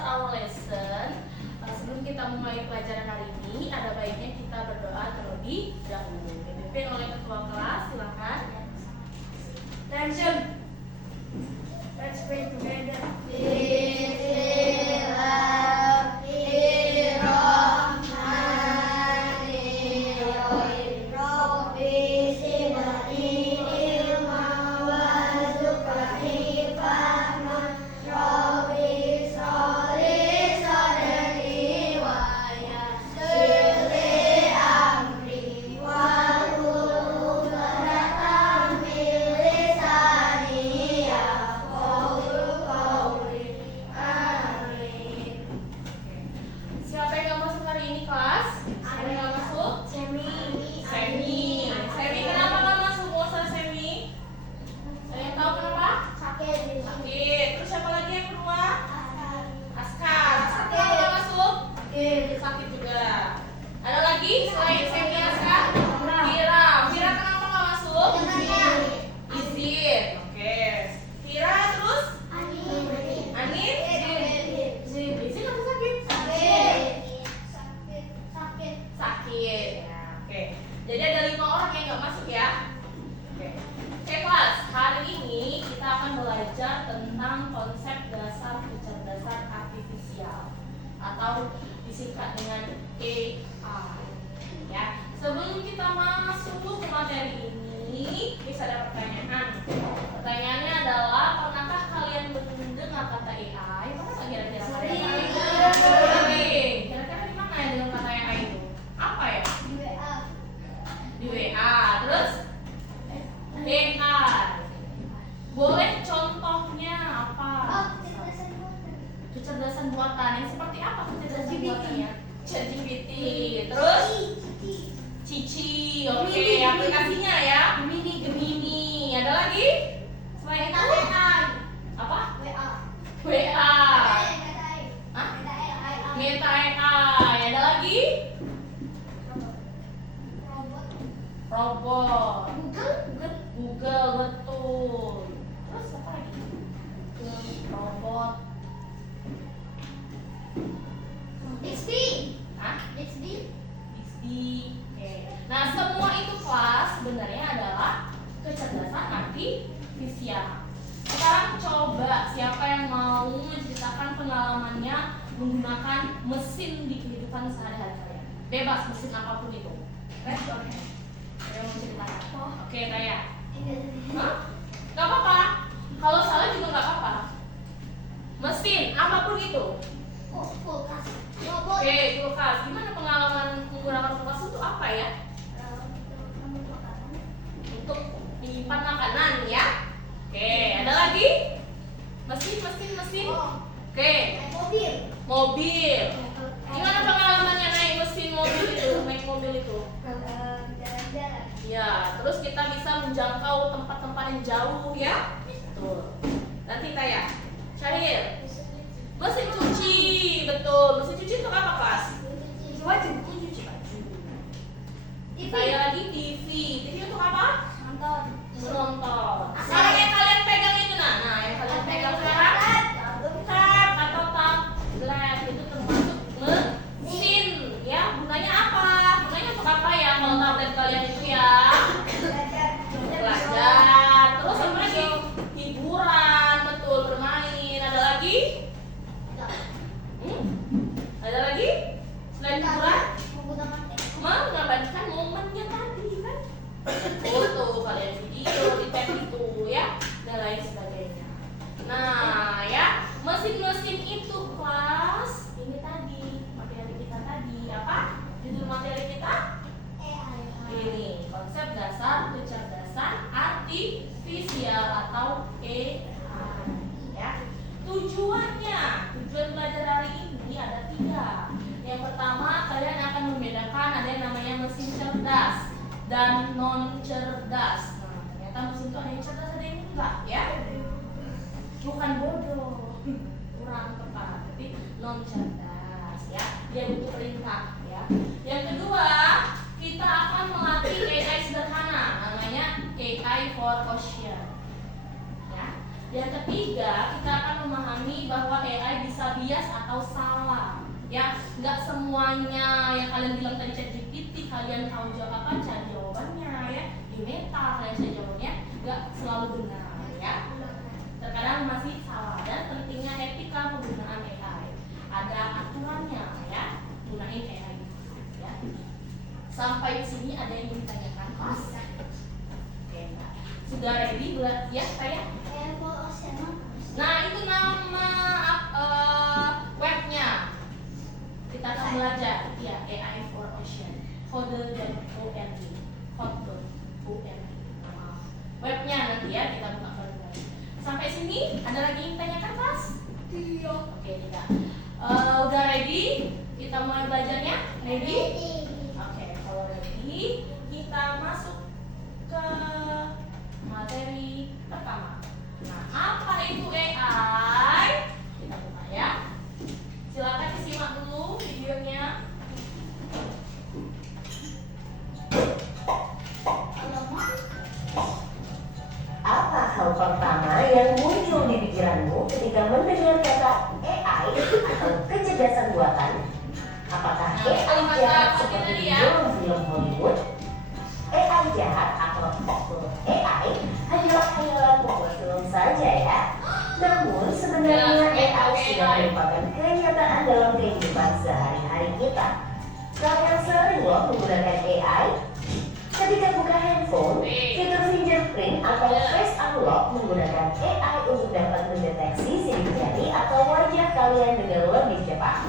start our lesson, sebelum kita mulai pelajaran hari ini, ada baiknya kita berdoa terlebih dahulu. Dipimpin oleh ketua kelas, silakan. Attention. Let's pray together. Tentang konsep dasar kecerdasan artifisial atau disingkat dengan AI. Ya, sebelum kita masuk ke materi ini, bisa ada pertanyaan. Pertanyaannya adalah, pernahkah kalian mendengar kata AI? Pernah kira-kira? Kira-kira di mana ya dengan kata AI itu? Apa ya? Di WA. Di WA. Terus? AI. Boleh contohnya apa? Kecerdasan buatan. Yang seperti apa kecerdasan buatannya? ChatGPT. Terus? Cici. Oke, aplikasinya ya. Gemini. Ada lagi? Selain itu? Apa? WA. Hah? Meta AI. Ada lagi? Robot. Google, betul. Terus apa lagi? Robot. Hah? Bixby. Oke. Nah, semua itu kelas sebenarnya adalah kecerdasan artifisial. Sekarang coba siapa yang mau menceritakan pengalamannya menggunakan mesin di kehidupan sehari-hari kalian. Bebas, mesin apapun itu. Ada yang mau ceritakan? Oke, Taya. Hah? Gak apa-apa. Kalau salah juga gak apa-apa. Mesin apapun itu. Oke, kulkas. Gimana pengalaman menggunakan kulkas itu apa ya? Untuk menyimpan makanan ya. Oke, ada lagi? Mesin. Oke. Mobil. Gimana pengalamannya naik mobil itu? Ya, terus kita bisa menjangkau tempat-tempat yang jauh ya. Betul. Nanti Taya. Syahir. Mesin cuci, betul. Mesin cuci itu apa, kelas? Cuci baju. Saya lagi TV. TV untuk apa? Menonton. Sekarang yang kalian pegang itu yang kalian pegang sekarang tab atau tablet itu termasuk mesin ya. Gunanya apa? Gunanya untuk apa ya kalau tablet kalian itu ya? Belajar. Terus apa lagi? Hiburan, betul, bermain. Ada lagi? Ada lagi? Selain hiburan? Mengabadikan momennya tadi kan? Foto, kalian video, di tag itu ya, dan lain sebagainya. Nah ya, mesin-mesin itu kelas. Ini tadi, materi kita tadi. Apa? Judul materi kita? Ini, konsep dasar kecerdasan artifisial atau AI ya. Tujuan belajar hari ini ada 3. Yang pertama, kalian akan membedakan ada yang namanya mesin cerdas dan non cerdas. Nah, ternyata mesin itu ada yang cerdas, ada yang enggak ya. Bukan bodoh, kurang tepat, tapi non cerdas ya. Dia butuh perintah ya. Yang kedua, kita akan melatih AI sederhana, namanya AI for question. Ya. Yang ketiga, kita akan memahami bahwa AI bisa bias atau salah. Ya, nggak semuanya yang kalian bilang tadi ChatGPT kalian tahu cari jawabannya ya. Di Meta kalian cari jawabannya nggak selalu benar ya. Terkadang masih salah dan pentingnya etika penggunaan AI. Ada aturannya ya, gunain AI ya. Sampai di sini ada yang ditanyakan kelas? Oke, Mbak. Sudah ready buat ya saya? Nah, itu nama webnya. Kita akan belajar ya AI for Ocean. Code.org. Code.org. Nama webnya nanti ya kita buka lagi. Sampai sini ada lagi yang tanyakan kelas? Iya. Oke, tidak. Udah ready? Kita mulai belajarnya? Ready? Oke, kalau ready, kita masuk ke materi pertama. Nah, apa itu AI? Kita buka ya. Silakan disimak dulu videonya. Apa hal pertama yang muncul di pikiranmu ketika mendengar kata AI atau kecerdasan buatan? Apakah Nah, AI kalau kata jahat Pak seperti tadi di ya. film Hollywood? AI jahat atau AI hanyalah khayalan pembuat film saja ya. Namun sebenarnya AI sudah merupakan kenyataan dalam kehidupan sehari-hari kita. Kalian sering loh menggunakan AI. Ketika buka handphone, fitur fingerprint atau face unlock menggunakan AI untuk dapat mendeteksi sidik jari atau wajah kalian dengan lebih cepat.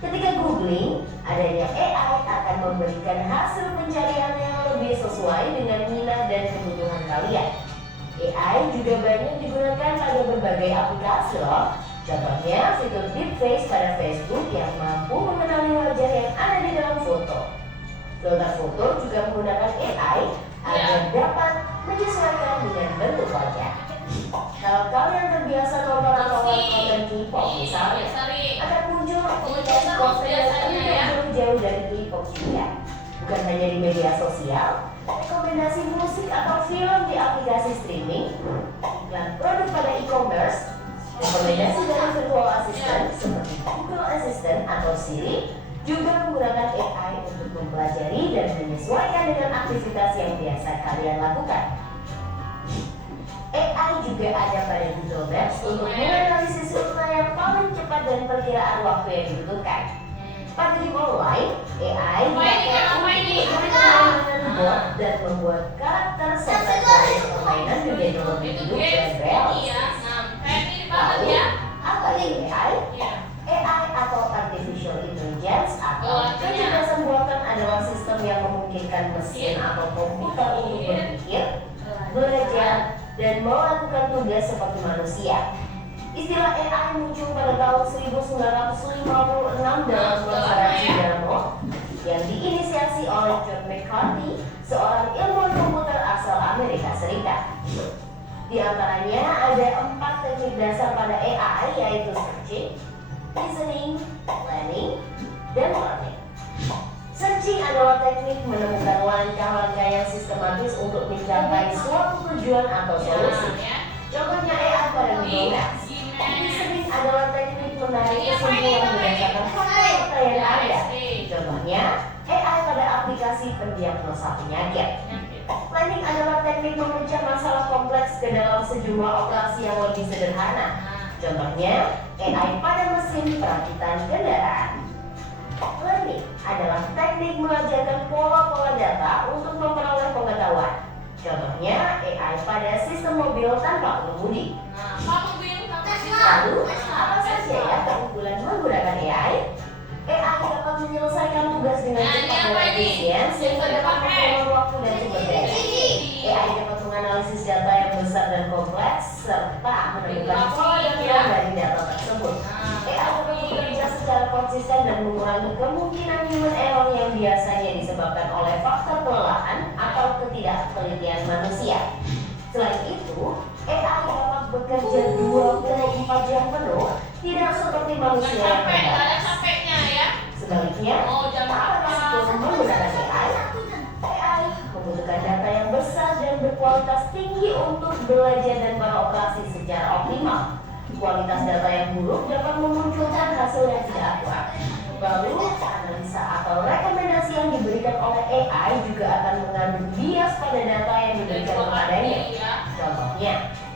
Ketika googling, adanya AI akan memberikan hasil pencarian yang lebih sesuai dengan minat dan kebutuhan kalian. AI juga banyak digunakan pada berbagai aplikasi loh. Contohnya fitur deepfake pada Facebook yang mampu mengenali wajah yang ada di dalam foto. Filter foto juga menggunakan AI agar dapat menyesuaikan dengan bentuk wajah. Kalau kalian terbiasa nonton atau lihat konten K-pop misalnya, akan muncul aplikasi konten yang jauh dari K-pop juga. Bukan hanya di media sosial, rekomendasi musik atau film di aplikasi streaming, iklan produk pada e-commerce, rekomendasi dari virtual assistant seperti Google Assistant atau Siri juga menggunakan AI untuk mempelajari dan menyesuaikan dengan aktivitas yang biasa kalian lakukan. AI juga ada pada Google Maps untuk menganalisis rute yang paling cepat dan perkiraan waktu yang dibutuhkan. Pada game online, AI bot dan membuat karakter serta grafis permainan menjadi lebih hidup dan realistis. Lalu, apa itu AI? AI atau Artificial Intelligence atau kecerdasan buatan adalah sistem yang memungkinkan mesin atau komputer untuk berpikir, belajar, dan melakukan tugas seperti manusia. Istilah AI muncul pada tahun 1956 dalam konferensi Dartmouth yang diinisiasi oleh John McCarthy, seorang ilmuwan komputer asal Amerika Serikat. Di antaranya ada 4 teknik dasar pada AI, yaitu searching, listening, planning, dan learning. Searching adalah teknik menemukan langkah-langkah yang sistematis untuk mencapai suatu tujuan atau solusi. Contohnya AI pada Google Maps. Listening adalah teknik menarik kesimpulan berdasarkan fakta yang ada. Contohnya AI pada aplikasi pendiagnosa penyakit. Planning adalah teknik memecah masalah kompleks ke dalam sejumlah operasi yang lebih sederhana. Contohnya AI pada mesin perakitan kendaraan. Learning adalah teknik mengajarkan pola-pola data untuk memperoleh pengetahuan. Contohnya AI pada sistem mobil tanpa pengemudi. Lalu, apa saja ya keunggulan menggunakan AI? AI dapat menyelesaikan tugas dengan cepat dan efisien sehingga dapat menghemat waktu dan sumber daya. AI dapat menganalisis data yang besar dan kompleks serta menemukan pola dan peran dari data tersebut. AI dapat bekerja secara konsisten dan mengurangi kemungkinan human error yang biasanya disebabkan oleh faktor kelelahan atau ketidaktelitian manusia. Selain itu, AI dapat bekerja 24 jam penuh, tidak seperti manusia yang terbatas. Sebaliknya, apa resiko menggunakan AI? AI membutuhkan data yang besar dan berkualitas tinggi untuk belajar dan beroperasi secara optimal. Kualitas data yang buruk dapat memunculkan Lalu, analisa atau rekomendasi yang diberikan oleh AI juga akan mengandung bias pada data yang diberikan kepadanya. Contohnya,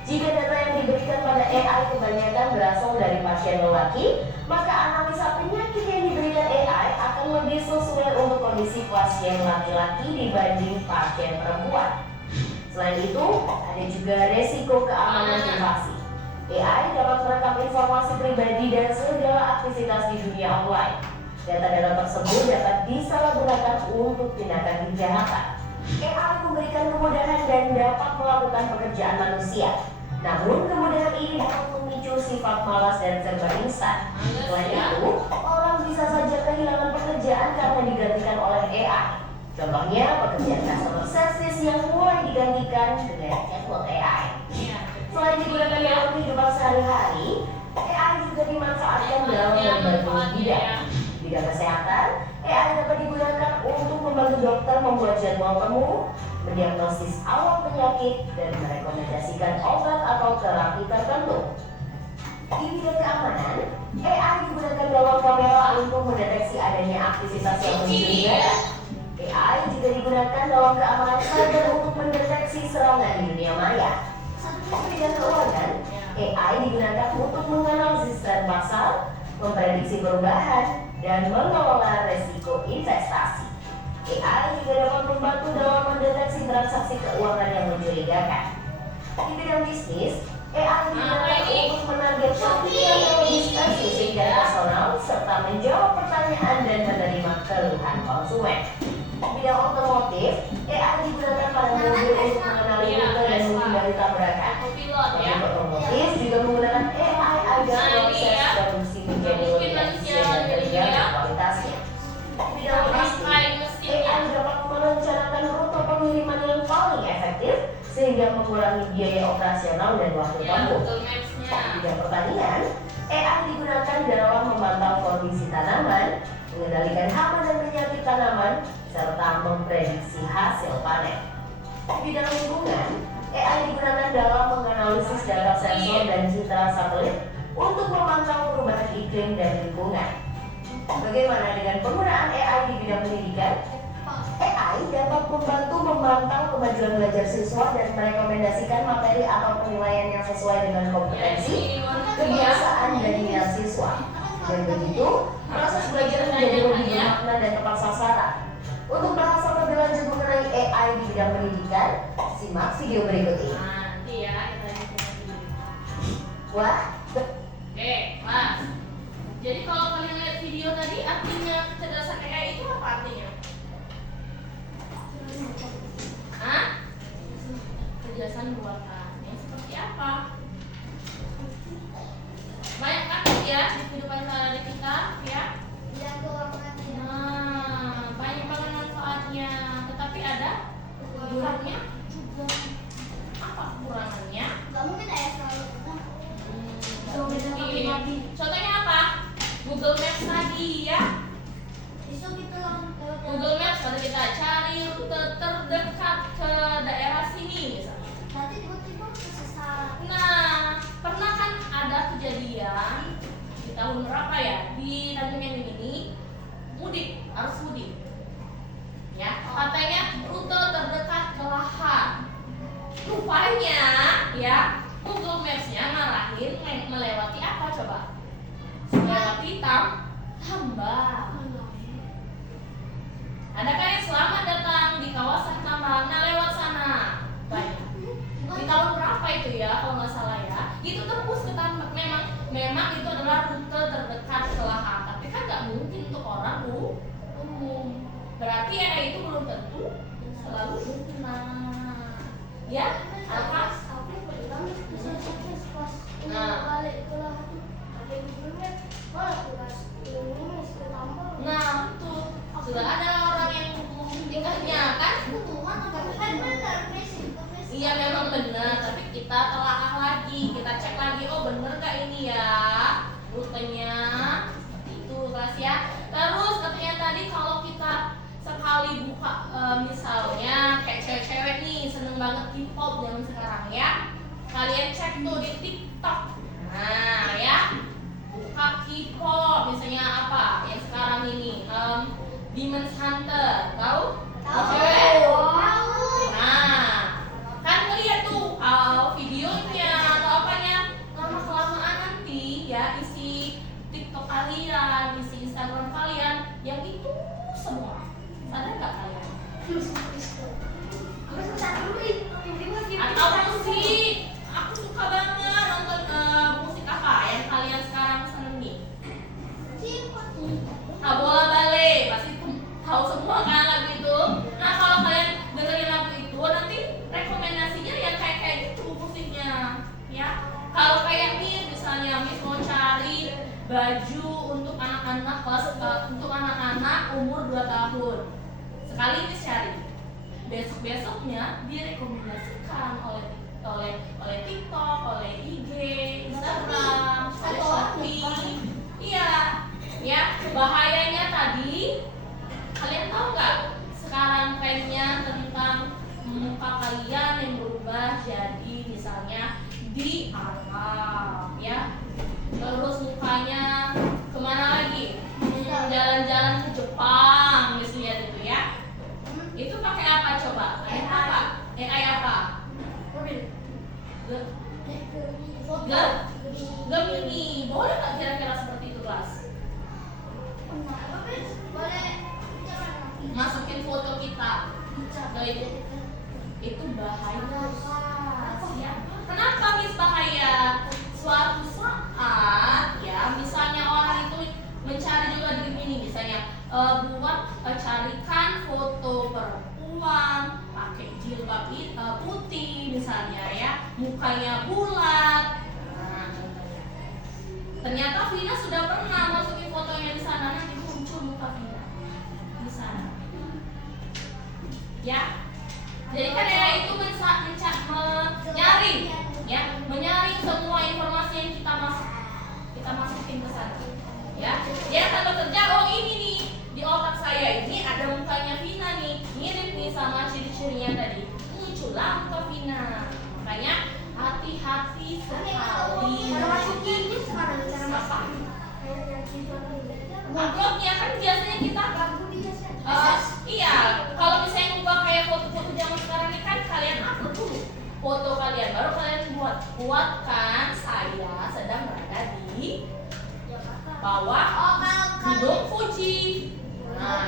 jika data yang diberikan pada AI kebanyakan berasal dari pasien lelaki, maka analisa penyakit yang diberikan AI akan lebih sesuai untuk kondisi pasien laki-laki dibanding pasien perempuan. Selain itu, ada juga resiko keamanan privasi. AI dapat merekam informasi pribadi dan segala aktivitas di dunia online. Data-data tersebut dapat disalahgunakan untuk tindakan kejahatan. AI memberikan kemudahan dan dapat melakukan pekerjaan manusia. Namun, kemudahan ini dapat memicu sifat malas dan serba instan. Selain itu, orang bisa saja kehilangan pekerjaan karena digantikan oleh AI. Contohnya, pekerjaan customer service yang mulai digantikan dengan chatbot AI. Selain digunakan dalam kehidupan sehari-hari, AI juga dimanfaatkan dalam berbagai bidang. Bidang kesehatan, AI dapat digunakan untuk membantu dokter membuat jadwal temu, mendiagnosis awal penyakit, dan merekomendasikan obat atau terapi tertentu. Di bidang keamanan, AI digunakan dalam kamera untuk mendeteksi adanya aktivitas yang mencurigakan. AI juga digunakan dalam keamanan cyber untuk mendeteksi serangan di dunia maya. Di bidang keuangan, AI digunakan untuk menganalisis tren pasar, memprediksi perubahan, dan mengelola resiko investasi. AI juga dapat membantu dalam mendeteksi transaksi keuangan yang mencurigakan. Di bidang bisnis, AI digunakan untuk menarget kebutuhan teknologi spesifik dan personal, serta menjawab pertanyaan dan menerima keluhan konsumen. Di bidang otomotif, AI digunakan pada mobil untuk mengenali rute dan menghindari tabrakan. Pabrik otomotif juga menggunakan AI agar proses produksi menjadi lebih efisien dan terjaga kualitasnya. Di bidang logistik, AI dapat merencanakan rute pengiriman yang paling efektif sehingga mengurangi biaya operasional dan waktu tempuh. Di bidang pertanian, AI digunakan dalam memantau kondisi tanaman, mengendalikan hama dan penyakit tanaman, serta memprediksi hasil panen. Di bidang lingkungan, AI digunakan dalam menganalisis data sensor dan citra satelit untuk memantau perubahan iklim dan lingkungan. Bagaimana dengan penggunaan AI di bidang pendidikan? AI dapat membantu memantau kemajuan belajar siswa dan merekomendasikan materi atau penilaian yang sesuai dengan kompetensi, kebiasaan, dan minat siswa. Dan begitu, proses belajar menjadi lebih bermakna dan tepat sasaran. Untuk bahasa lebih lanjut mengenai AI di bidang pendidikan, simak video berikut ini. Nanti ya, kita Wah, Mas. Jadi kalau kalian lihat video tadi, artinya kecerdasan AI itu apa artinya? Hah? Kecerdasan buatan. Yang seperti apa? Banyak aktif ya di kehidupan sehari-hari kita, ya. Nah, banyak banget manfaatnya. Tetapi ada kekurangannya juga. Apa kekurangannya? Contohnya apa? Google Maps tadi ya. Google Maps kalau kita cari rute terdekat ke daerah sini misalnya. Nah, pernah kan ada kejadian di tahun berapa ya di Tanjung Enim ini harus mudik. Ya, katanya rute terdekat ke Lahat. Rupanya ya Google Maps-nya ngarahin melewati apa coba? Melewati tambang. Adakah yang selamat datang di kawasan tambang? Nah, lewat sana. Banyak. Di tahun berapa itu ya kalau nggak salah ya? Itu tembus ke tambang. Memang itu adalah rute terdekat ke Lahat. Tapi kan nggak mungkin untuk orang umum. Berarti ya itu belum tentu selalu benar. Ya, apa? Nah, betul. Sudah ada orang yang membuktikannya kan? Iya memang benar, tapi kita telaah lagi, kita cek lagi, oh bener gak ini ya rutenya? Seperti itu kelas ya. Terus katanya tadi kalau kita sekali buka misalnya kayak cewek-cewek nih seneng banget K-pop zaman sekarang ya. Kalian cek tuh di TikTok. Nah ya, buka K-pop misalnya apa yang sekarang Demon Hunter, tahu? Tahu. Cewek? Tahu. Nah, kan ngeliat tuh videonya atau apanya, lama kelamaan nanti ya isi TikTok kalian, isi Instagram kalian yang itu semua. Sadar nggak kalian? Atau musik, aku suka banget nonton musik apa yang kalian sekarang senengi? Nah, bola bale pasti tahu semua kan lagu itu. Nah, kalau kalian dengerin lagu itu nanti rekomendasinya yang kayak gitu musiknya, ya. Kalau kayak Miss misalnya Miss mau cari baju untuk anak-anak untuk anak-anak umur 2 tahun. Sekali Miss cari. Besok-besoknya direkomendasikan oleh TikTok, oleh IG, Instagram, oleh Shopee. Iya, ya. Bahayanya tadi, kalian tahu nggak? Sekarang trennya tentang muka kalian yang berubah jadi misalnya di Arab, ya. Terus mukanya kemana lagi? Jalan-jalan ke Jepang, misalnya gitu ya. Itu pakai apa coba? AI apa? AI apa? Gemini. Boleh nggak kira-kira seperti itu kelas? Masukin foto kita ke itu bahaya kelas, ya. Kenapa Miss bahaya? Suatu saat ya, misalnya orang itu mencari juga di Gemini, misalnya carikan foto perempuan pakai jilbab putih misalnya ya, mukanya bulat. Nah, contohnya. Ternyata Vina sudah pernah masukin fotonya di sana, nanti muncul muka Vina di sana. Ya. Jadi kan ya itu menyaring, ya, menyaring semua informasi yang kita masukin ke sana. Ya, dia akan bekerja. Oh, ini nih di otak saya ini ada mukanya Vina nih, mirip nih sama ciri-cirinya tadi. Muncullah muka Vina. Makanya hati-hati sekali. Uploadnya kan biasanya kita iya, kalau misalnya ngubah kayak foto-foto zaman sekarang ini kan kalian upload dulu foto kalian, baru kalian buatkan saya sedang berada di bawah Gunung Fuji. Nah,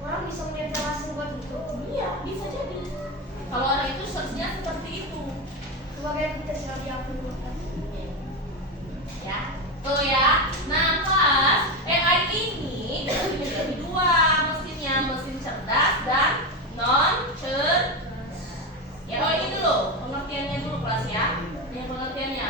orang bisa melihat langsung buat itu. iya, bisa jadi. Kalau orang itu searchnya seperti itu. Sebagai kita sekali aku Ya, tuh ya. Nah, kelas AI ini dibagi dua mesinnya, mesin cerdas dan non cerdas. Ya, oh ini dulu pengertiannya dulu kelas ya. Yang pengertiannya,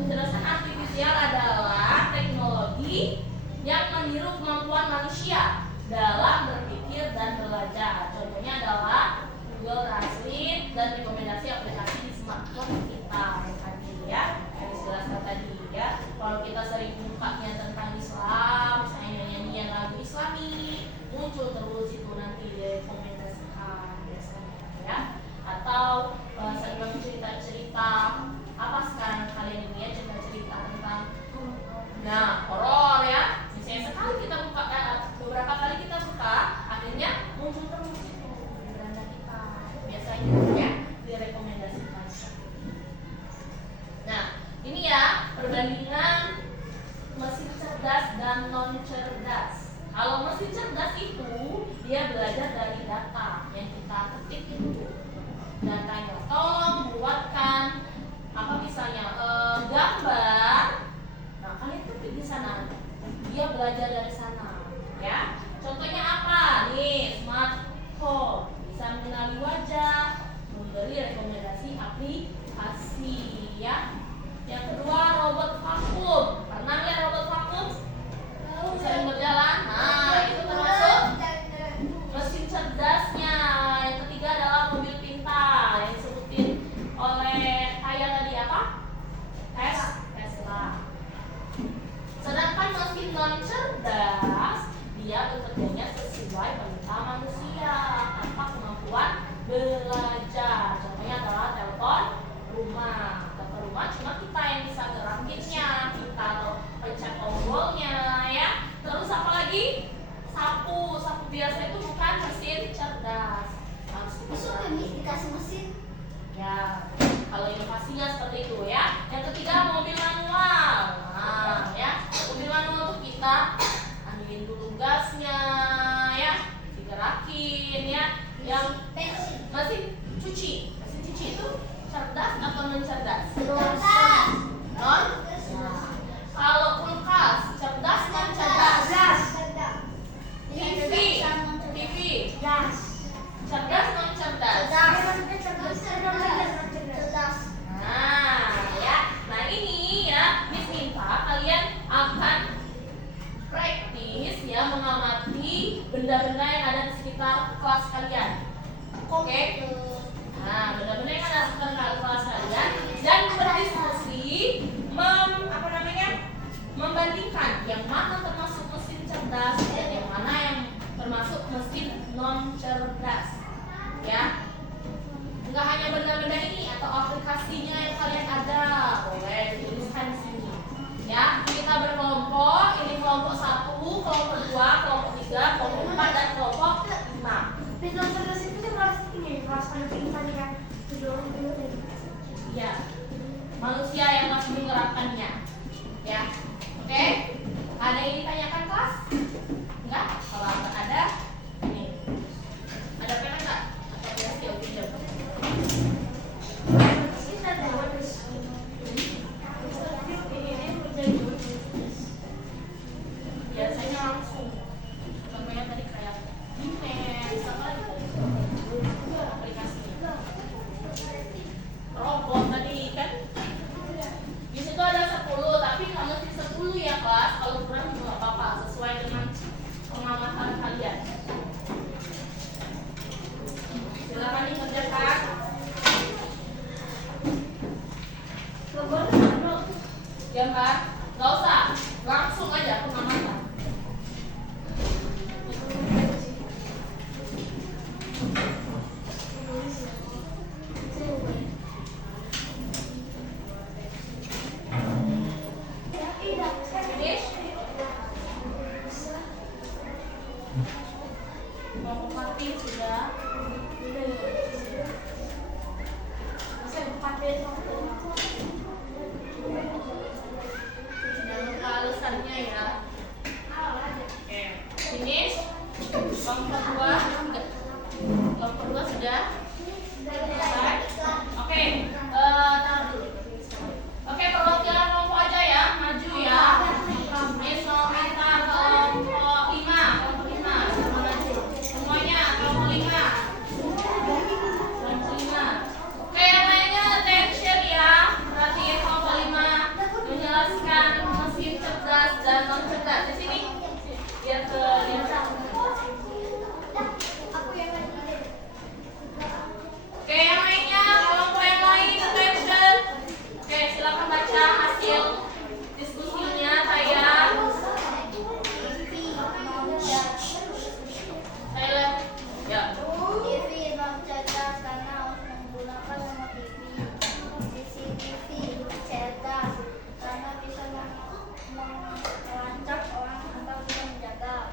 kecerdasan artifisial adalah teknologi yang meniru kemampuan manusia dalam berpikir dan belajar. Contohnya adalah Google Translate dan rekomendasi aplikasi di smartphone kita tadi ya, yang dijelaskan tadi ya. Kalau kita sering bukanya tentang Islam, misalnya nyanyian lagu Islami, muncul terus itu nanti direkomendasikan biasanya ya. Atau sering cerita-cerita apa sekarang kalian ini ya, cerita-cerita tentang horor ya. Misalnya sekali kita buka, beberapa kali kita buka, akhirnya muncul terus itu di beranda kita biasanya ya, direkomendasikan. Nah, ini ya perbandingan mesin cerdas dan non cerdas. Kalau mesin cerdas itu dia belajar dari data yang kita ketik itu datanya. Tolong buatkan apa misalnya gambar. Nah, kalian ketik di sana. Dia belajar dari sana, ya. Contohnya apa? Nih, smartphone bisa mengenali wajah, memberi rekomendasi aplikasi, ya. Yang kedua, robot vakum. Pernah lihat robot vakum? Sering berjalan. Nah, itu termasuk mesin cerdasnya. Yang ketiga adalah mobil pintar yang disebutin oleh Kaya tadi apa? Tesla. Sedangkan mesin non cerdas dia bekerjanya sesuai perintah manusia tanpa kemampuan belajar. Contohnya adalah telepon rumah. Telepon rumah cuma kita yang bisa gerakinnya, kita atau pencet tombolnya, benda-benda yang ada di sekitar kelas kalian. Oke? Nah, benda-benda yang ada di sekitar kelas kalian dan berdiskusi membandingkan yang mana termasuk mesin cerdas dan yang mana yang termasuk mesin non cerdas. Ya. Enggak hanya benda-benda ini atau aplikasinya yang kalian ada, boleh dituliskan di sini. Ya, kita berkelompok, ini kelompok 1, kelompok 2, kelompok 3, kelompok 4 dan kelompok 5. Pintu cerdas itu yang harus ini, harus ada pingsan kan? Ya, manusia yang masih menerapkannya. Ya, oke? Ada yang ditanyakan kelas? Enggak? Kalau ada, ini. Ada pena enggak? Atau biasa dia pinjam? Biasanya langsung. Contohnya tadi kayak Gmail, apa lagi tadi? Aplikasinya. Robot tadi kan? Di situ ada 10, tapi nggak mesti 10 ya kelas. Kalau kurang juga nggak apa-apa, sesuai dengan pengamatan kalian. Silakan dikerjakan. Ya kan? Nggak usah, langsung aja pengamatan. Finish? Mau mati sudah. Jangan lupa alasannya ya. Oke, finish. Kelompok 2 sudah. Selesai. Oke, taruh dulu. Oke, perwakilan kelompok aja ya, maju ya. Miss mau minta kelompok 5, kelompok 5 sama maju. Semuanya kelompok 5. Kelompok 5. Oke, yang lainnya attention ya. Perhatiin kelompok 5 menjelaskan mesin cerdas dan non cerdas. Di sini biar kelihatan. Oke, yang lainnya, kelompok yang lain, attention. Oke, silakan baca hasil diskusinya saya. Silent. Ya. TV non cerdas karena harus menggunakan semua TV. CCTV cerdas karena bisa melacak orang atau bisa menjaga.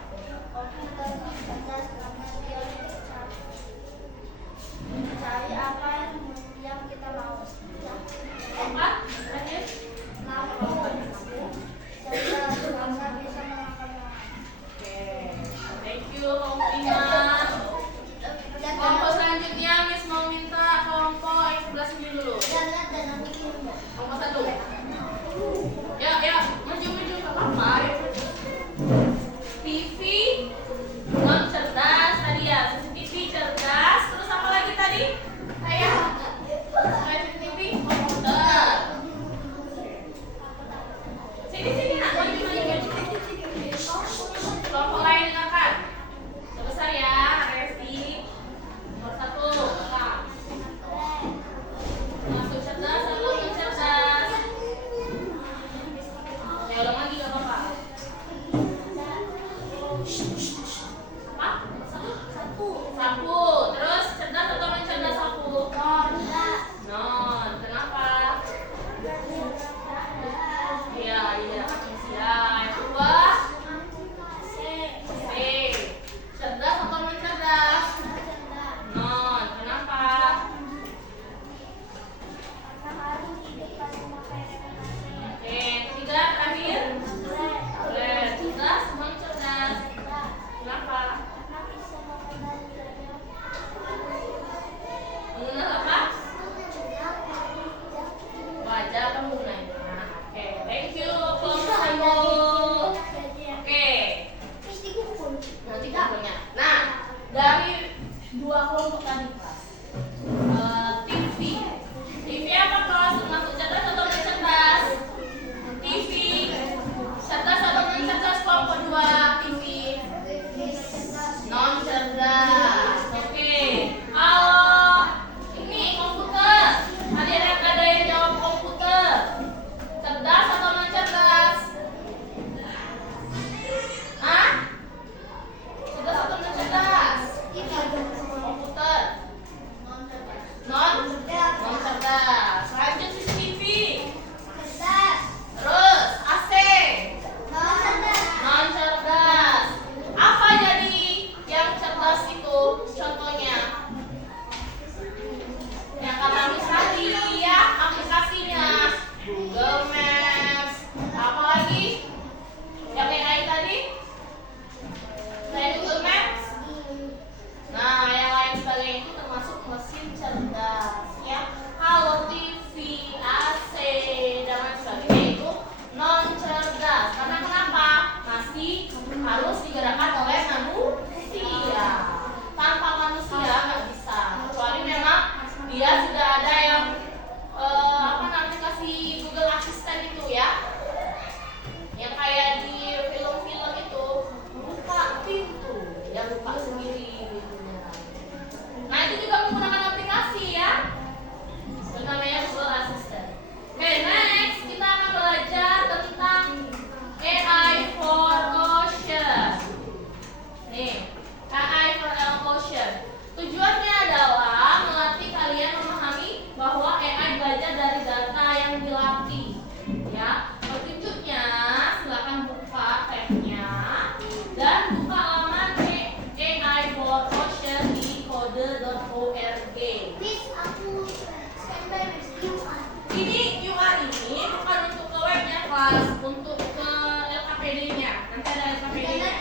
untuk ke LKPD-nya. Nanti ada LKPD-nya.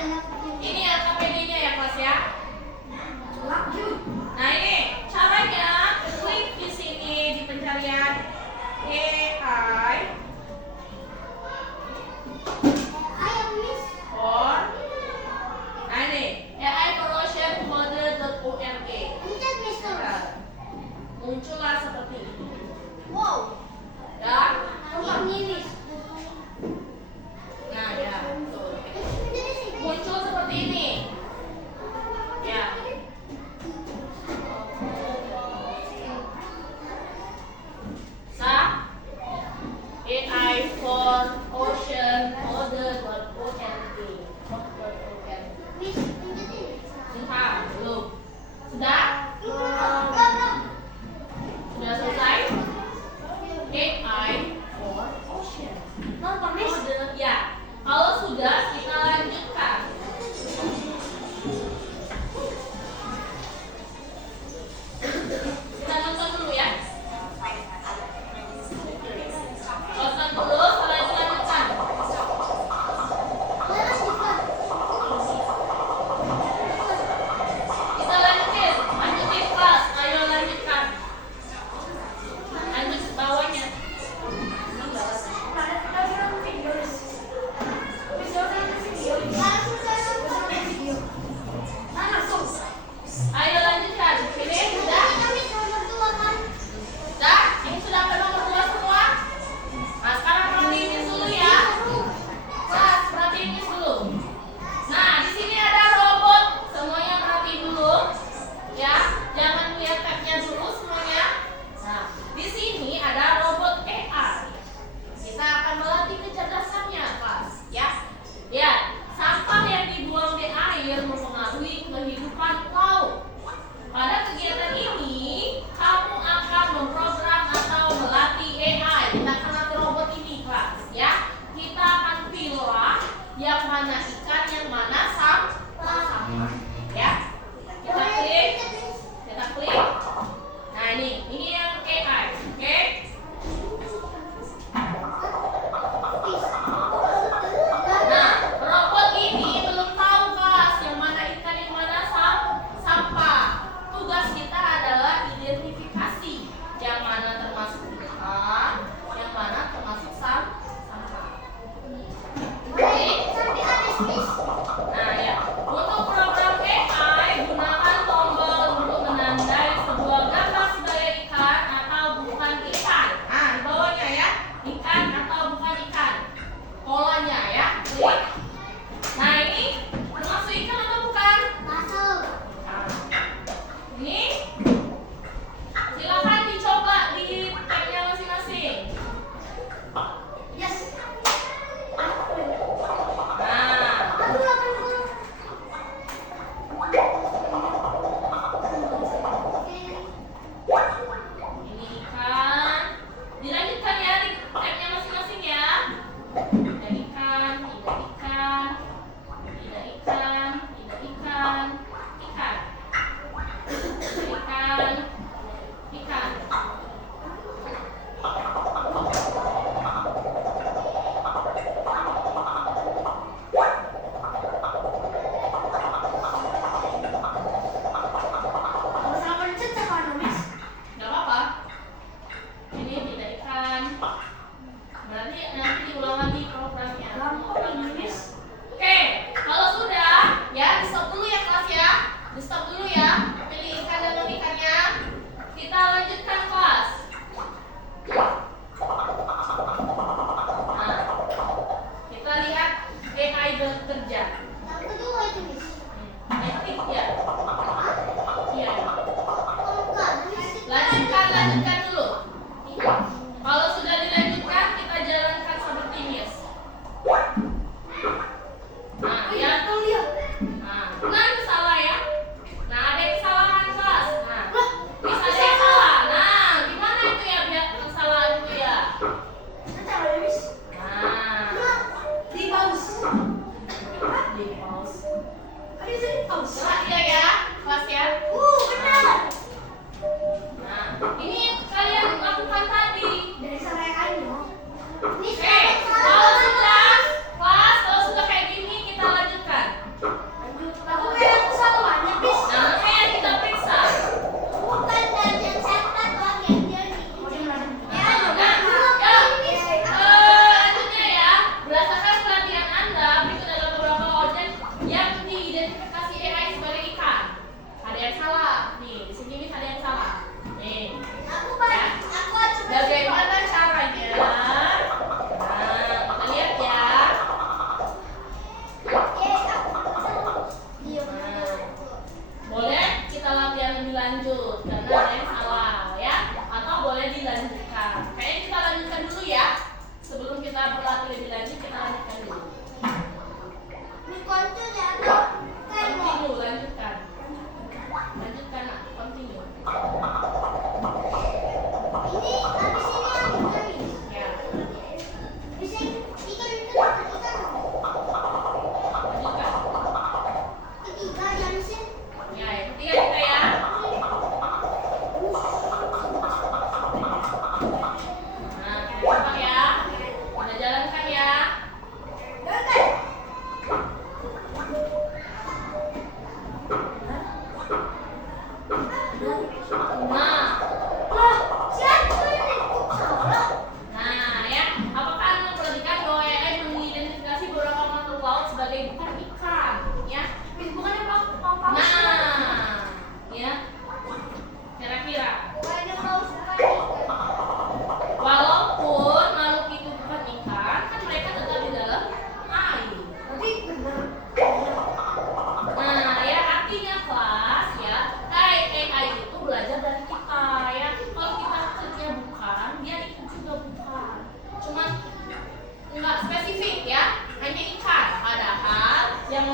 Ini LKPD-nya ya kelas ya. Nah ini caranya, klik di sini di pencarian AI for. Nah ini AI for Ocean Model.org. Nah, muncullah seperti ini. Ya. Nah ya, tuh. Muncul seperti ini. Ya. AI for Ocean Model.org. Sudah, belum? Sudah? Sudah selesai? AI for Ocean Model. Ya. Kalau sudah, kita lanjutkan. Kita nonton dulu ya. Nonton dulu, setelah itu lanjutkan. Kita lanjutin kelas. Ayo lanjutkan. Lanjut ke bawahnya. Ayo lanjutkan. Ini sudah? Sudah? Ini sudah ke nomor 2 semua? Nah, sekarang perhatiin ini dulu ya. Kelas, perhatiin ini dulu. Nah, di sini ada robot. Semuanya perhatiin dulu. Ya, jangan lihat tab-nya dulu semuanya. Nah, di sini ada robot AI. Kita akan melatih kecerdasannya, kelas. Ya. Lihat, sampah yang dibuang di air mempengaruhi kehidupan laut. Pada kegiatan ini, kamu akan memprogram atau melatih AI. Kita akan latih robot ini, kelas. Ya, kita akan pilih yang mana ikan, yang mana sampah. Ya, kita klik. Nah ini yang AI. Oke? Nah, robot ini belum tahu kelas yang mana ikan, yang mana sampah. Tugas kita adalah identifikasi yang mana termasuk ikan, yang mana termasuk sampah. Oke? Nah ya, untuk program AI gunakan tombol untuk menandai sebuah gambar sebagai ikan atau bukan ikan. Nah di bawahnya ya, ikan atau bukan ikan. Polanya ya, klik. Nah ini termasuk ikan atau bukan? Ini silakan dicoba di tabnya masing-masing. Ini ikan. Dilanjutkan ya di tabnya masing-masing ya. Ada ikan, tidak ikan.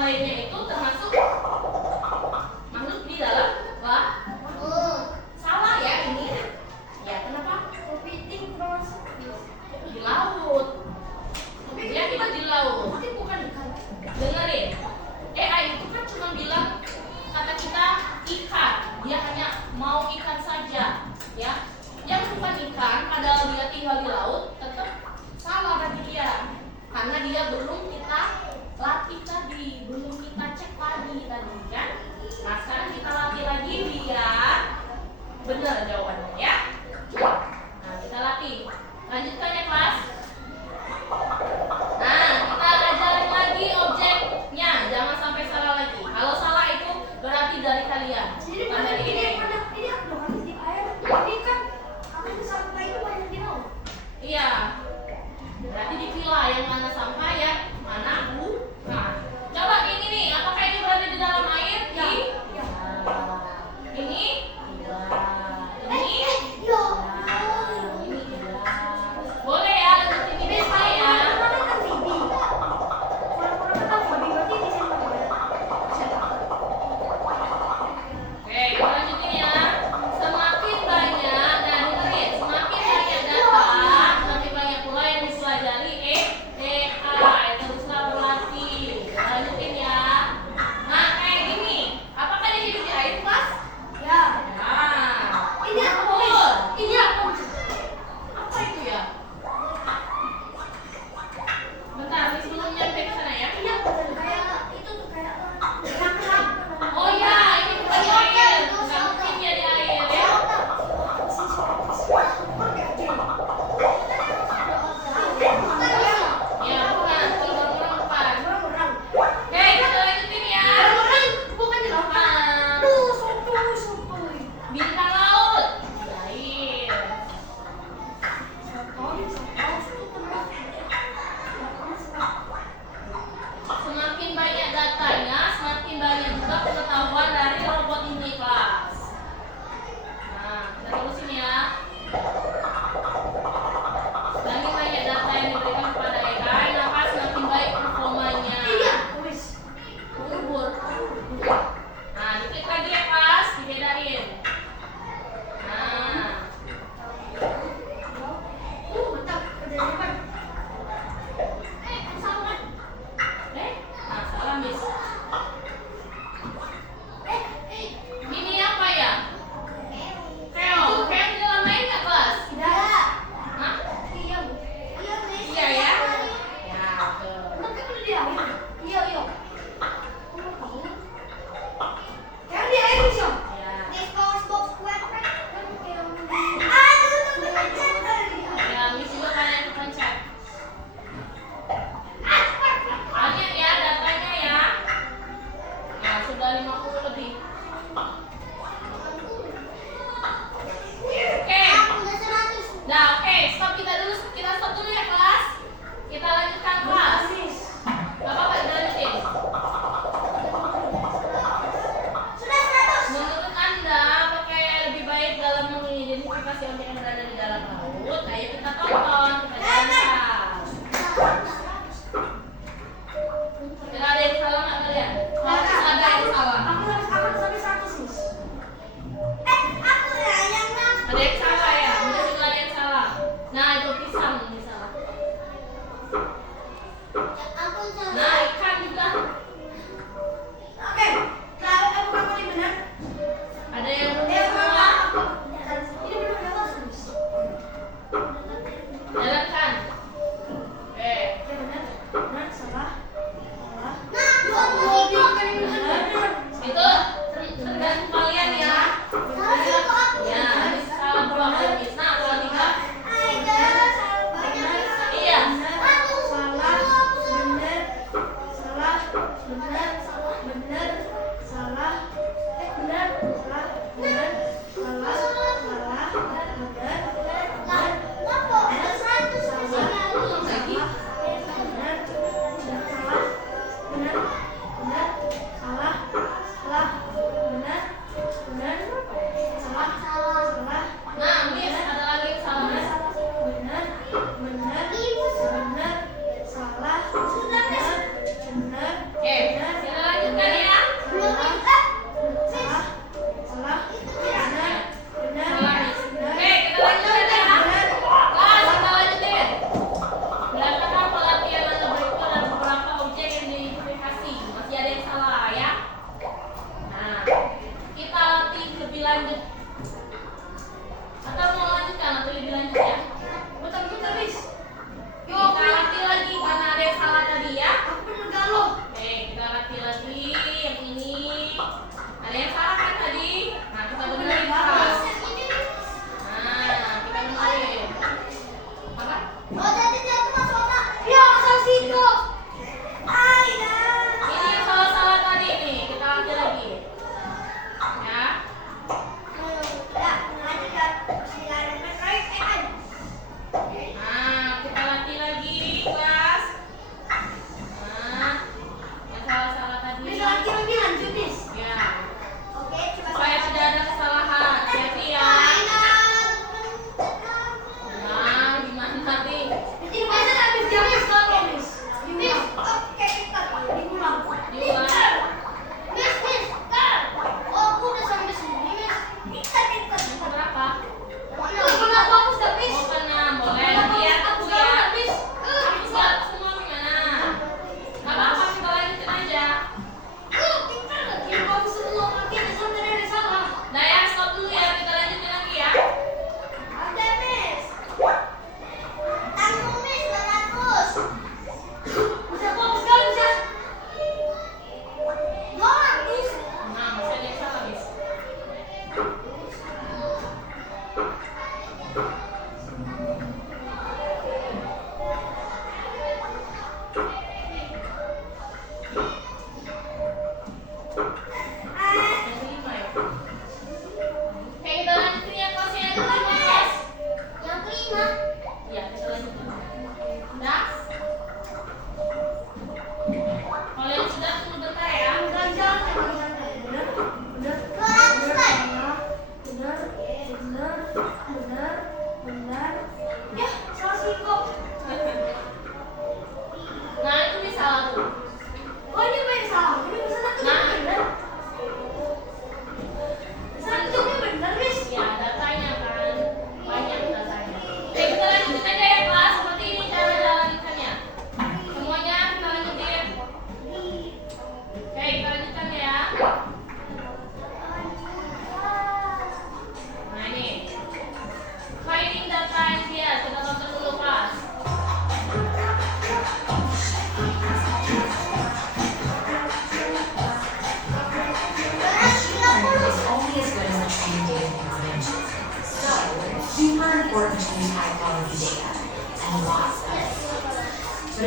lainnya itu termasuk masuk di dalam salah ya ini. Ya kenapa? Kepiting terus. Di laut. Ya kita di laut. Tapi bukan ikan. Dengerin. AI itu kan cuma bilang kata kita ikan. Dia hanya mau ikan saja. Ya. Yang bukan ikan padahal dia tinggal di laut tetap salah bagi dia. Karena dia belum kita latih tadi, belum kita cek tadi kan. Nah sekarang kita latih lagi biar benar jawabannya ya. Nah kita latih. Lanjutkan ya kelas. Nah kita ajarin lagi objeknya, jangan sampai salah lagi. Kalau salah itu berarti dari kalian, Jadi bukan pada dari ini ini. dong habis di air. Ini kan akan sampai itu banyak di laut. Iya. Berarti dipilah yang mana sampah ya, mana bukan. Coba ini nih, apakah ini berada di dalam air? Ya. Ya. Ini? Iya. Ini? Yo. Ini iya. Boleh ya, lanjutin ini deh ya. Mana kan bibi? Orang-orang kan babi berarti di sana ya. Oke, kita lanjutin ya. Semakin banyak, nah dengerin, semakin banyak data, semakin banyak pula yang dipelajari AI. Teruslah berlatih. Kita lanjutin ya. Nah, kayak gini. Apakah dia hidup di air, Mas? Ya. Nah, Ini apa, betul. Miss? Ini apa? Apa itu ya? Bentar, Miss belum nyampe ke sana ya. Ini apa? Kayak itu tuh kayak kerang-kerang. Oh ya, ini bukan di air. Nggak mungkin dia di air ya. Ya, bukan. Kalau bukan. Oke, kita lanjutin ya. Bukan. Bintang laut. Di air. Semakin banyak datanya, semakin banyak juga pengetahuan dari robot ini, kelas. Nah, kita terusin ya. Semakin banyak data yang diberikan kepada AI, maka semakin baik performanya. Ubur. Nah, diklik lagi ya, kelas, dibedain. Nah, nah salah, Miss. Ini apa ya? Keong. Keong di dalam air nggak, kelas? Hah? Iya ya? Ya, betul. Ya. Ya, Miss juga kan yang pencet. Banyak ya datanya ya. Nah, sudah 50 lebih. Oke. Nah, oke, stop kita dulu. Kita stop dulu ya, kelas. Kita lanjutkan kelas. Gak apa-apa, kita lanjutin. Menurut Anda, apakah yang lebih baik dalam mengidentifikasi objek yang berada di dalam laut? Ayo kita tonton, kita jalankan. Tidak ada yang salah nggak kalian? Harus ada yang salah. Ada yang salah ya? Udah juga ada yang salah. Nah, itu pisang yang salah.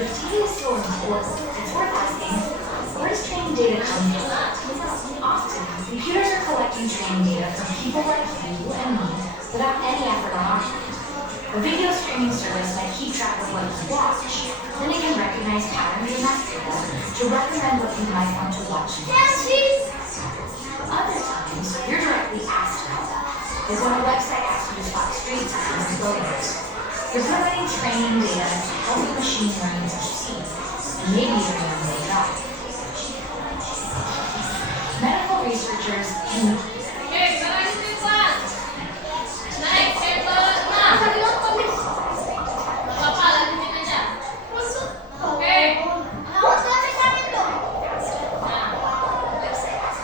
if TV is so important, it's worth asking, where does training data come from? Often, computers are collecting training data from people like you and me without any effort on our part. A video streaming service might keep track of what you watch, then it can recognize patterns in that data to recommend what you might want to watch next. Other times, you're directly asked about that, is when a website asks you to spot street signs and photos. You're providing training data to help the machine learn to see, and maybe even learn their job. Medical researchers can Oke, kita lanjutin kelas. Naik table 6. Bapak lanjutin aja. Oke. Nah,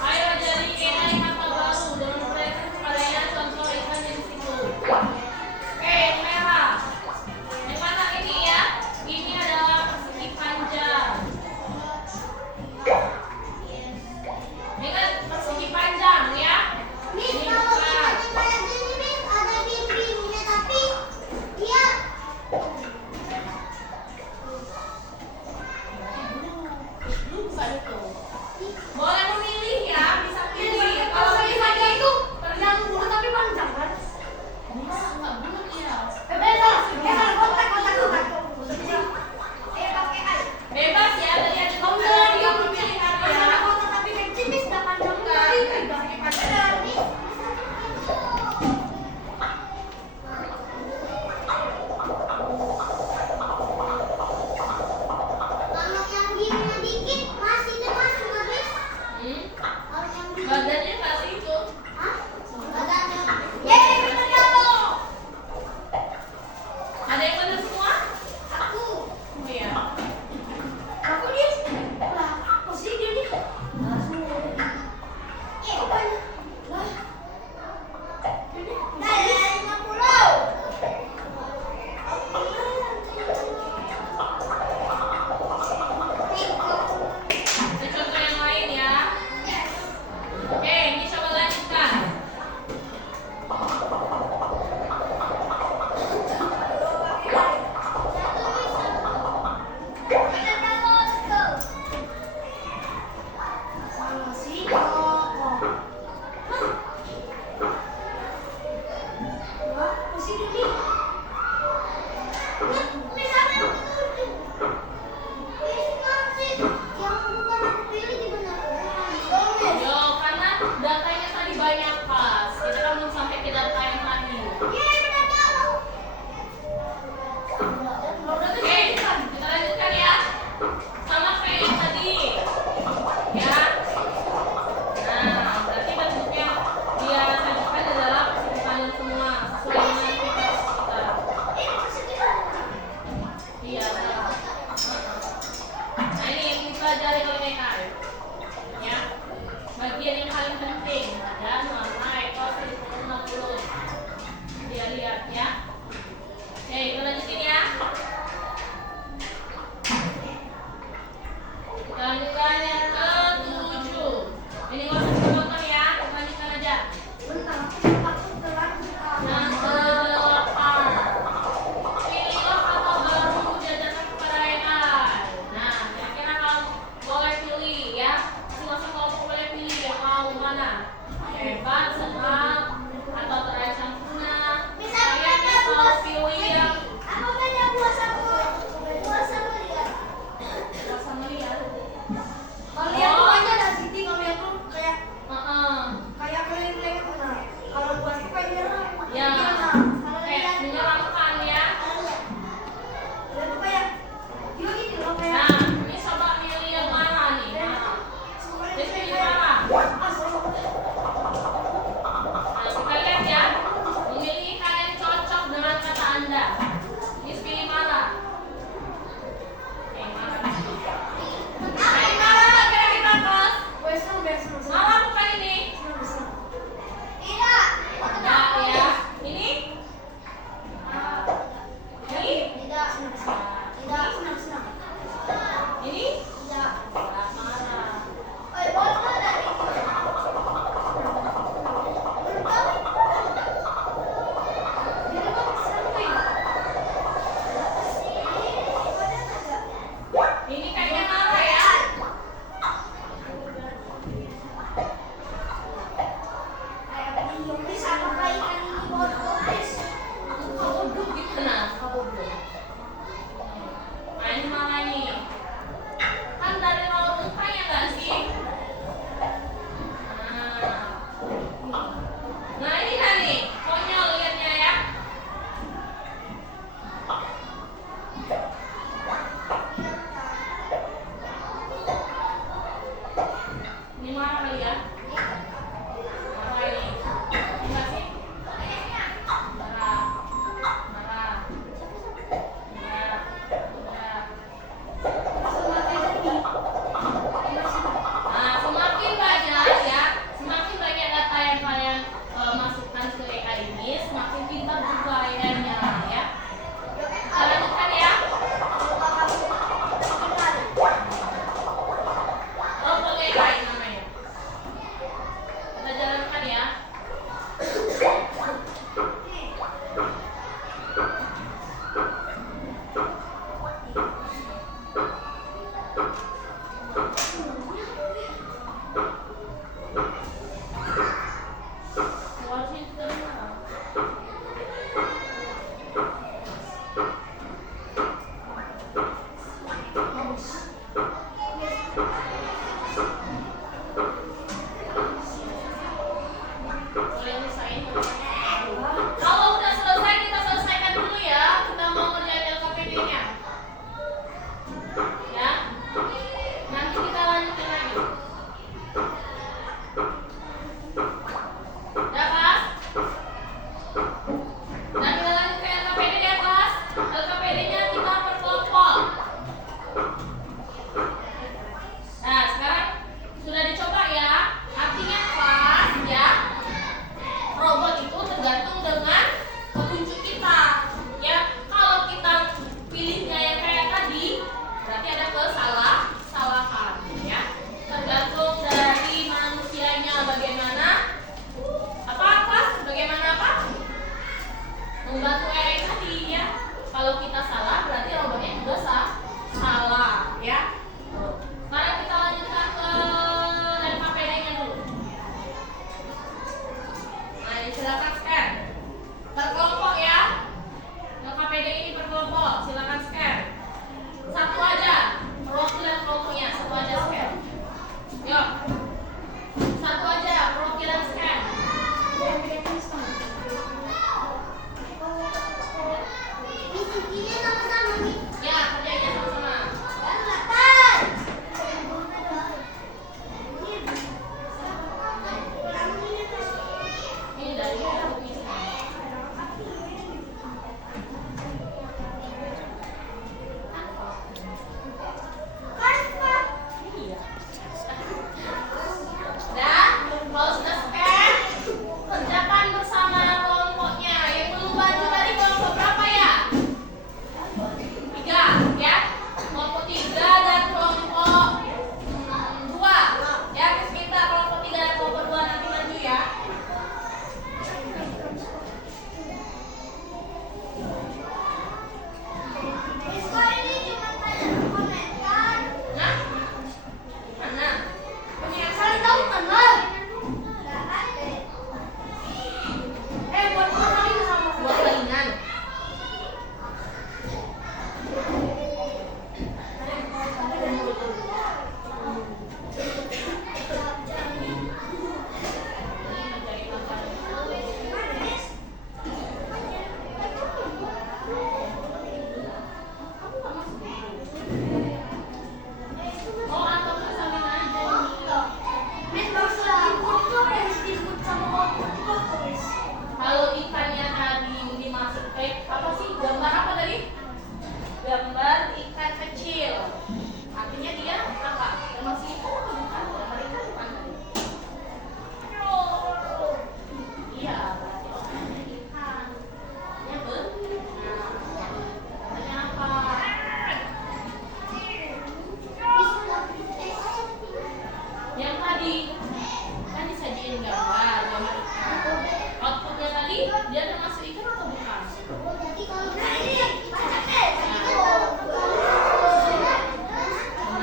ayo ajari AI kata baru dengan memberikan kepadanya contoh ikan di situ. Oke, yang merah. Yang mana ini ya? Ini adalah persegi panjang. Ingat persegi panjang ya. Ini bukan. Bukan itu. Boleh memilih ya, bisa pilih. Kalau pilih saja itu Yang bulat tapi panjang kan? enggak bulat ya. Bebas ya, tadi ada dua pilihannya. Tapi kecil nih sudah panjang Enggak, sekali. persegi panjang. Hmm? Badannya nggak itu. Ada yang benar semua? Oh iya. Aku dia. Lah, posisi dia nih. Ada contoh yang lain ya. Oke, ini coba lanjutkan. Yo, karena datanya tadi banyak pas. Kita kan belum sampai ke data yang tadi. Oke, kita lanjutkan ya. Sama kayak yang tadi. Ya. Nah, berarti bentuknya dia lanjutkan adalah persegi panjang semua sesuai dengan aktivitas kita. Iya. Nah, ini yang dipelajari oleh AI. Ya. Bagian yang paling penting dan warna ekor 160. Dia lihat ya. Oke, kita lanjutin ya. Kita lanjutkan yang ke-7. Ini nggak usah ditonton ya, kita lanjutkan aja. Yang ke-8. Pilihlah kata baru diajarkan kepada AI. Nah, kira-kira kamu boleh pilih Kalau udah selesai kita selesaikan dulu ya. Kita mau ngerjain LKPD-nya. Ya. Nanti kita lanjutin lagi. Ya, Mas? Nah, kita lanjut ke LKPD ya, Mas. LKPD-nya kita berkelompok. Nah, sekarang sudah dicoba ya. Artinya kelas ya. Robot itu tergantung dengan petunjuk kita. Ya, kalau kita pilihnya yang kayak tadi, berarti ada kesalahan ya. Tergantung dari manusianya bagaimana bagaimana membantu AI tadi ya. Kalau kita salah berarti robotnya juga salah ya. Sekarang kita lanjutkan ke LKPD-nya dulu. Nah, silakan scan. Berkelompok ya. LKPD ini berkelompok. Silakan scan. Satu aja. Perwakilan kelompoknya satu aja scan. Yuk. Satu aja perwakilan scan. Ini sama-sama nih. Ya, kerjanya sama-sama. Ini dari iya. Dan kalau sudah scan, kerjakan bersama kelompoknya. Yang belum baju tadi kelompok berapa ya? 3 ya. Kelompok 3 dan kelompok 2 ya. Kita kelompok 3 dan kelompok 2 nanti maju ya. Ini cuma tanya komentar. Nah, mana? Kalian tahu kan, Bang? Nggak ada. Buat apa ini sama? Buat saingan. Oh, atau persalinan aja. Miss, maksudnya foto harus disebut sama foto, Miss. Kalau ikannya tadi dimasuk apa sih? Gambar apa tadi? Gambar ikan kecil. Artinya dia apa? Termasuk ikan atau bukan? Gambar ikan bukan? Iya, berarti orangnya ikan. Ya benar. Namanya apa? Yang tadi kan disajiin gambar ikan. Outputnya tadi dia termasuk ikan atau bukan? Nah, ini yang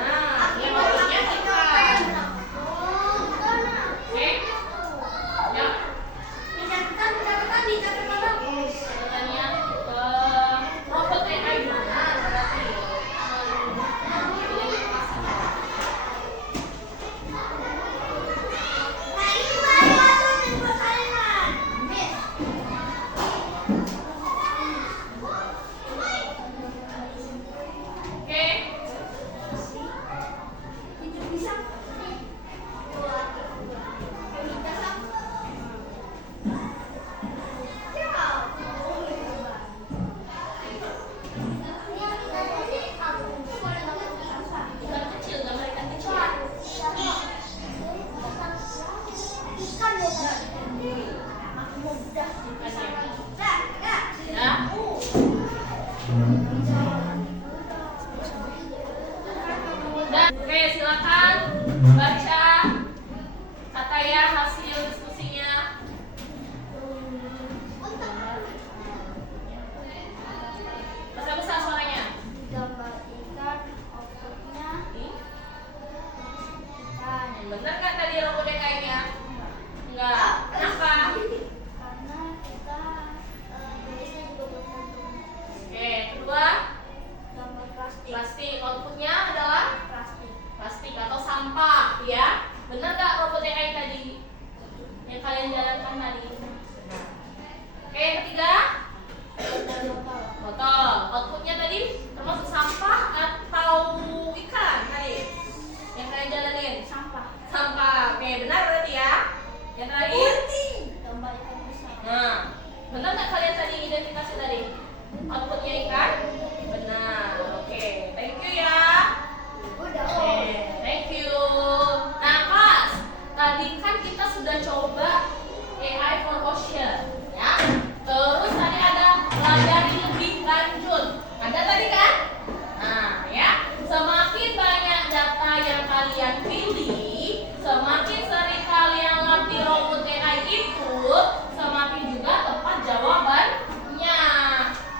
Nah, yang outputnya ikan. Oke? Ya. Catatan apa? Pertanyaan ke robot AI benar berarti. Pilih pasangan. Nah, ini baru ada nih persaingan. Miss. Oke. Itu bisa. Ikan kecil, gambar ikan kecil. Ikan deh, Kak. Ya. Dan oke, silakan baca kata ya hasil diskusinya. Besar-besar suaranya. Gambar ikan, outputnya Semakin sering kalian latih robot AI itu, semakin juga tepat jawabannya.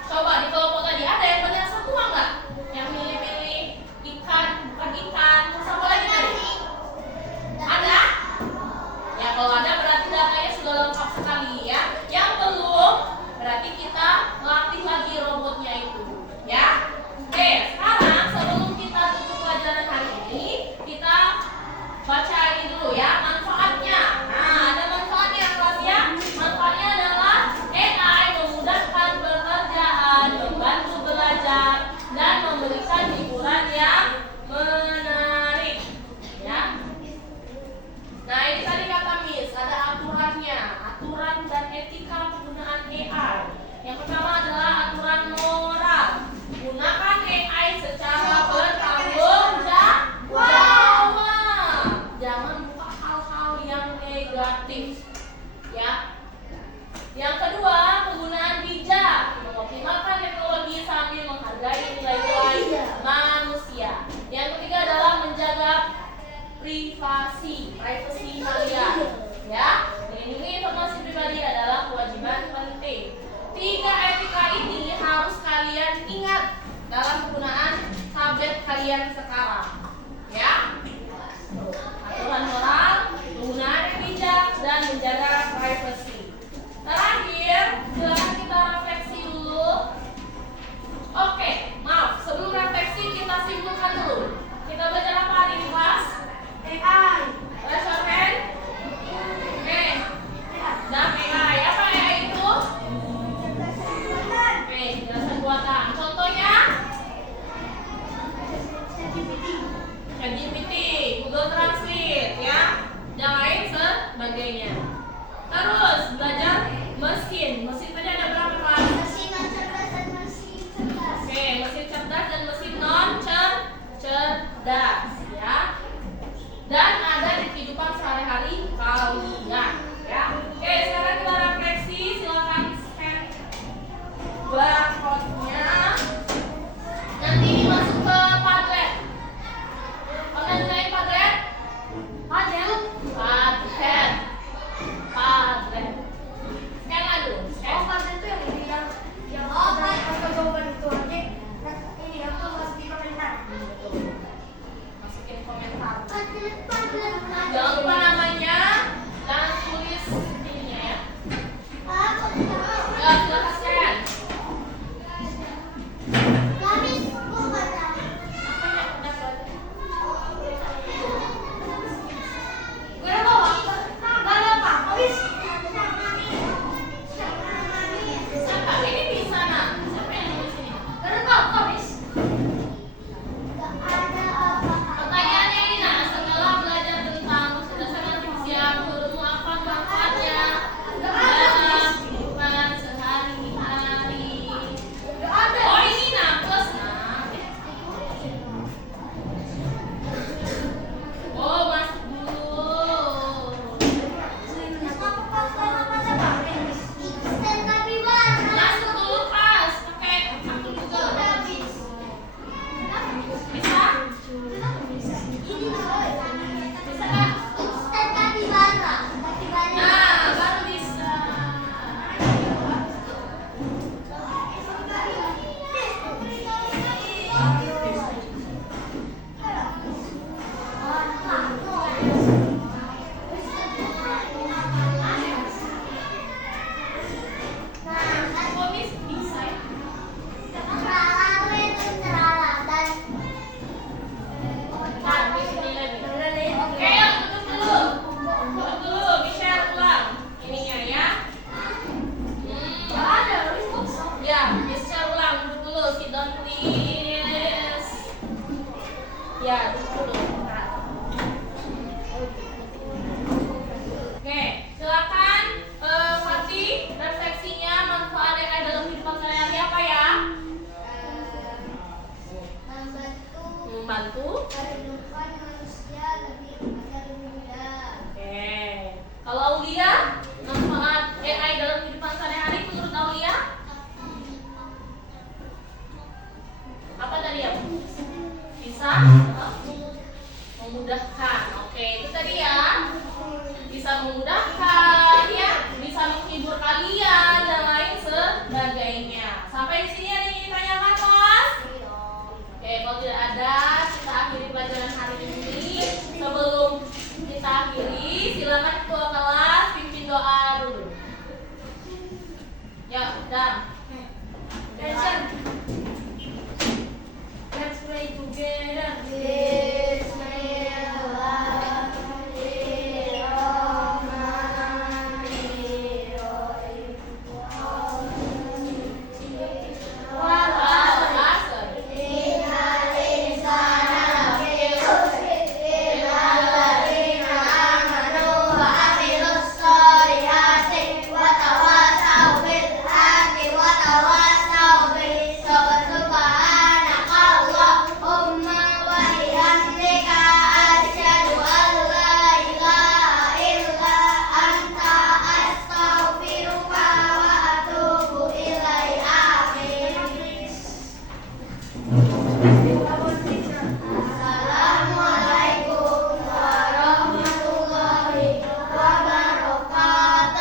Coba di kelompok tadi ada yang benar semua nggak? Yang milih-milih ikan, bukan ikan, terus apa lagi tadi? Ada? Ya kalau ada berarti datanya sudah lengkap sekali ya. Yang belum berarti kita latih lagi robotnya itu, ya. Oke, sekarang sebelum kita tutup pelajaran hari ini, kita baca ini dulu ya manfaatnya. Nah, ada manfaatnya kelas ya. Manfaatnya adalah AI memudahkan pekerjaan, membantu belajar, dan memberikan hiburan yang menarik. Ya. Nah, ini tadi kata Miss, ada aturannya, aturan dan etika penggunaan AI. Yang pertama adalah aturan moral. Gunakan AI secara bertanggung jawab. Jangan buka hal-hal yang negatif. Ya. Yang kedua, penggunaan bijak, mengoptimalkan teknologi sambil menghargai nilai-nilai manusia. Yang ketiga adalah menjaga privasi kalian. Ya, melindungi informasi pribadi adalah kewajiban penting. 3 etika ini harus kalian ingat dalam penggunaan tablet kalian sekarang. Ya, aturan moral, penggunaan yang bijak, dan menjaga privasi. Terakhir, silakan kita refleksi dulu. Oke, maaf, sebelum refleksi kita simpulkan dulu. Kita belajar apa hari ini, kelas? AI. Raise your hand. Oke. Dan AI, apa AI itu? Oke, jelasan buatan. Contohnya? ChatGPT, Google Translate, ya. Dan lain sebagainya. Terus belajar mesin. Mesin tadi ada berapa kelas? Mesin non cerdas dan mesin cerdas. Oke, mesin cerdas dan mesin non cerdas, ya. Dan ada di kehidupan sehari-hari kalian, ya. Oke, sekarang kita refleksi. Silakan scan barcode-nya. Nanti ini masuk ke Padlet. Kalian gunain Padlet? Padlet. Scan lah dulu. Scan. Oh, kan itu yang ini yang atau jawaban itu aja. Nah, ini aku pasti komentar. Masukin komentar. Padlet, padlet, padlet. Jangan lupa namanya dan tulis ininya ya. Aku tahu. Ya, silakan scan. Habis buka tadi. Apanya udah baca? Gue udah bawa. Gak ada apa. Habis. Siapa? Ini bisa nak. Siapa yang nulis ini? Gak ada apa. Habis. Gak ada apa-apa. Pertanyaannya ini nak. Setelah belajar tentang berdasarkan tips yang ilmu apa manfaatnya dalam kehidupan sehari-hari? Gak ada. Oh ini nak plus nak. Oh masuk dulu. Dan kapibara. Masuk dulu kelas. Pakai kartu Google. Bisa? Bisa nggak? Dan kapibara. Kapibara. Nah, baru bisa. Kok bisa ya? Nah, di sini lagi. Oke, yang duduk dulu. Duduk dulu, Michelle ulang. Ininya ya. Gak ada. Habis kosong. Ya, Michelle ulang. Duduk dulu. Sit down please. Ya, duduk dulu. Oke, silakan Fatih, refleksinya manfaat AI dalam kehidupan sehari-hari apa ya? Membantu. Kehidupan manusia lebih mudah. Oke. Kalau Aulia, manfaat AI dalam kehidupan sehari-hari menurut Aulia? Apa tadi ya? Bisa memudahkan. Oke. Oke, itu tadi ya. Bisa memudahkan ya, bisa menghibur kalian dan lain sebagainya. Sampai di sini ada yang ditanyakan, Mas? Oke, kalau tidak ada, kita akhiri pelajaran hari ini. Sebelum kita akhiri, silakan ketua kelas pimpin doa dulu. Ya, dan Attention. Let's play together.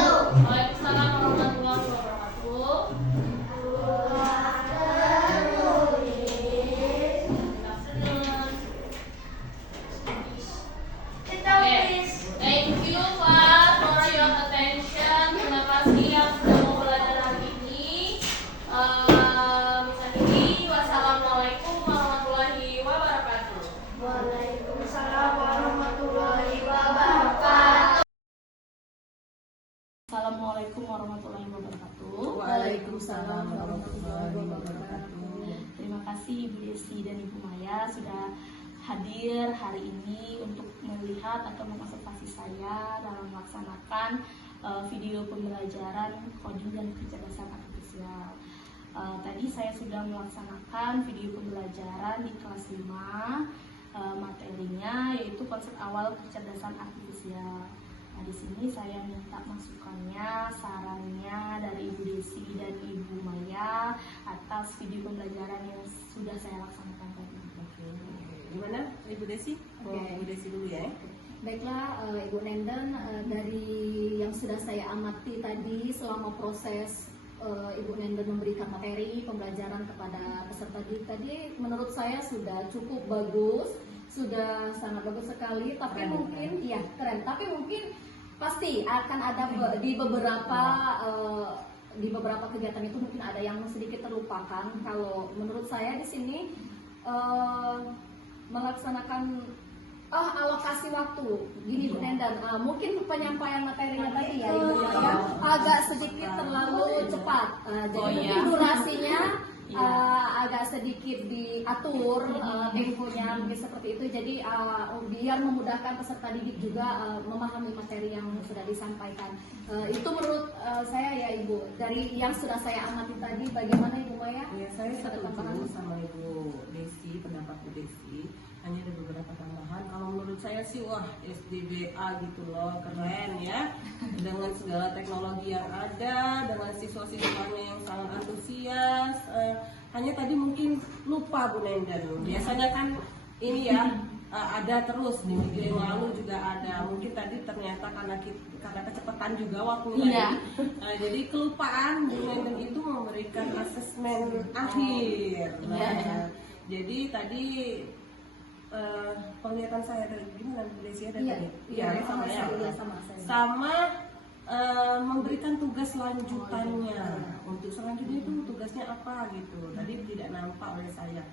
Waalaikumsalam warahmatullahi wabarakatuh. Sit down, Okay. please. Thank you class for your attention. Terima kasih yang sudah mau belajar hari ini. Bisa ini. Wassalamualaikum warahmatullahi wabarakatuh. Waalaikumsalam warahmatullahi wabarakatuh. Assalamualaikum warahmatullahi wabarakatuh. Waalaikumsalam warahmatullahi wabarakatuh. Terima kasih Ibu Desi dan Ibu Maya sudah hadir hari ini untuk melihat atau mengobservasi saya dalam melaksanakan video pembelajaran coding dan kecerdasan artifisial. Tadi saya sudah melaksanakan video pembelajaran di kelas 5, materinya yaitu konsep awal kecerdasan artifisial. Nah, di sini saya minta masukannya, sarannya dari Ibu Desi dan Ibu Maya atas video pembelajaran yang sudah saya laksanakan tadi. Gimana Ibu Desi? Oke. Ibu Desi dulu ya. Baiklah, Ibu Nenden, dari yang sudah saya amati tadi selama proses Ibu Nenden memberikan materi pembelajaran kepada peserta didik tadi, menurut saya sudah cukup bagus, sudah sangat bagus sekali. Tapi Keren, mungkin, iya keren. Tapi mungkin pasti akan ada di beberapa kegiatan itu mungkin ada yang sedikit terlupakan. Kalau menurut saya di sini melaksanakan alokasi waktu gini Bu Nenden, mungkin penyampaian materinya tadi ya Ibu ya agak sedikit terlalu cepat, jadi mungkin durasinya agak sedikit diatur temponya mungkin seperti itu, jadi biar memudahkan peserta didik juga memahami materi yang sudah disampaikan. Itu menurut saya ya Ibu, dari yang sudah saya amati tadi. Bagaimana Ibu Maya? Ya, saya Ada setuju tambahan? sama Ibu Desi, pendapat Bu Desi. Hanya ada beberapa tambahan. Kalau menurut saya sih, wah SDBA gitu loh, keren ya. Dengan segala teknologi yang ada, dengan siswa-siswanya yang sangat antusias. Hanya tadi mungkin lupa Bu Nenden. Biasanya kan ini ya ada terus di video yang lalu juga ada. Mungkin tadi ternyata karena kecepatan juga waktunya. Iya. Jadi kelupaan Bu Nenden itu memberikan asesmen akhir. Nah, jadi tadi penglihatan saya dari gimana Bu Desi ada tadi? Iya, sama ya. Sama memberikan tugas lanjutannya. Untuk selanjutnya itu tugasnya apa gitu. Tadi tidak nampak oleh saya.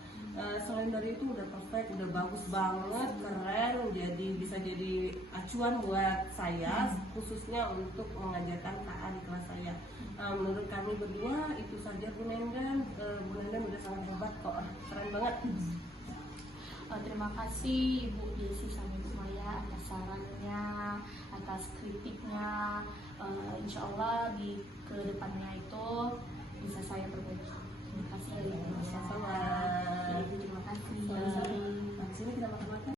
Selain dari itu udah perfect, udah bagus banget, keren. Jadi bisa jadi acuan buat saya, khususnya untuk mengajarkan KA di kelas saya. Menurut kami berdua itu saja Bu Nenden. Bu Nenden udah sangat hebat kok, keren banget. Terima kasih Ibu Desi sama Ibu Maya atas sarannya, atas kritiknya. Insya Allah di kedepannya itu bisa saya perbaiki.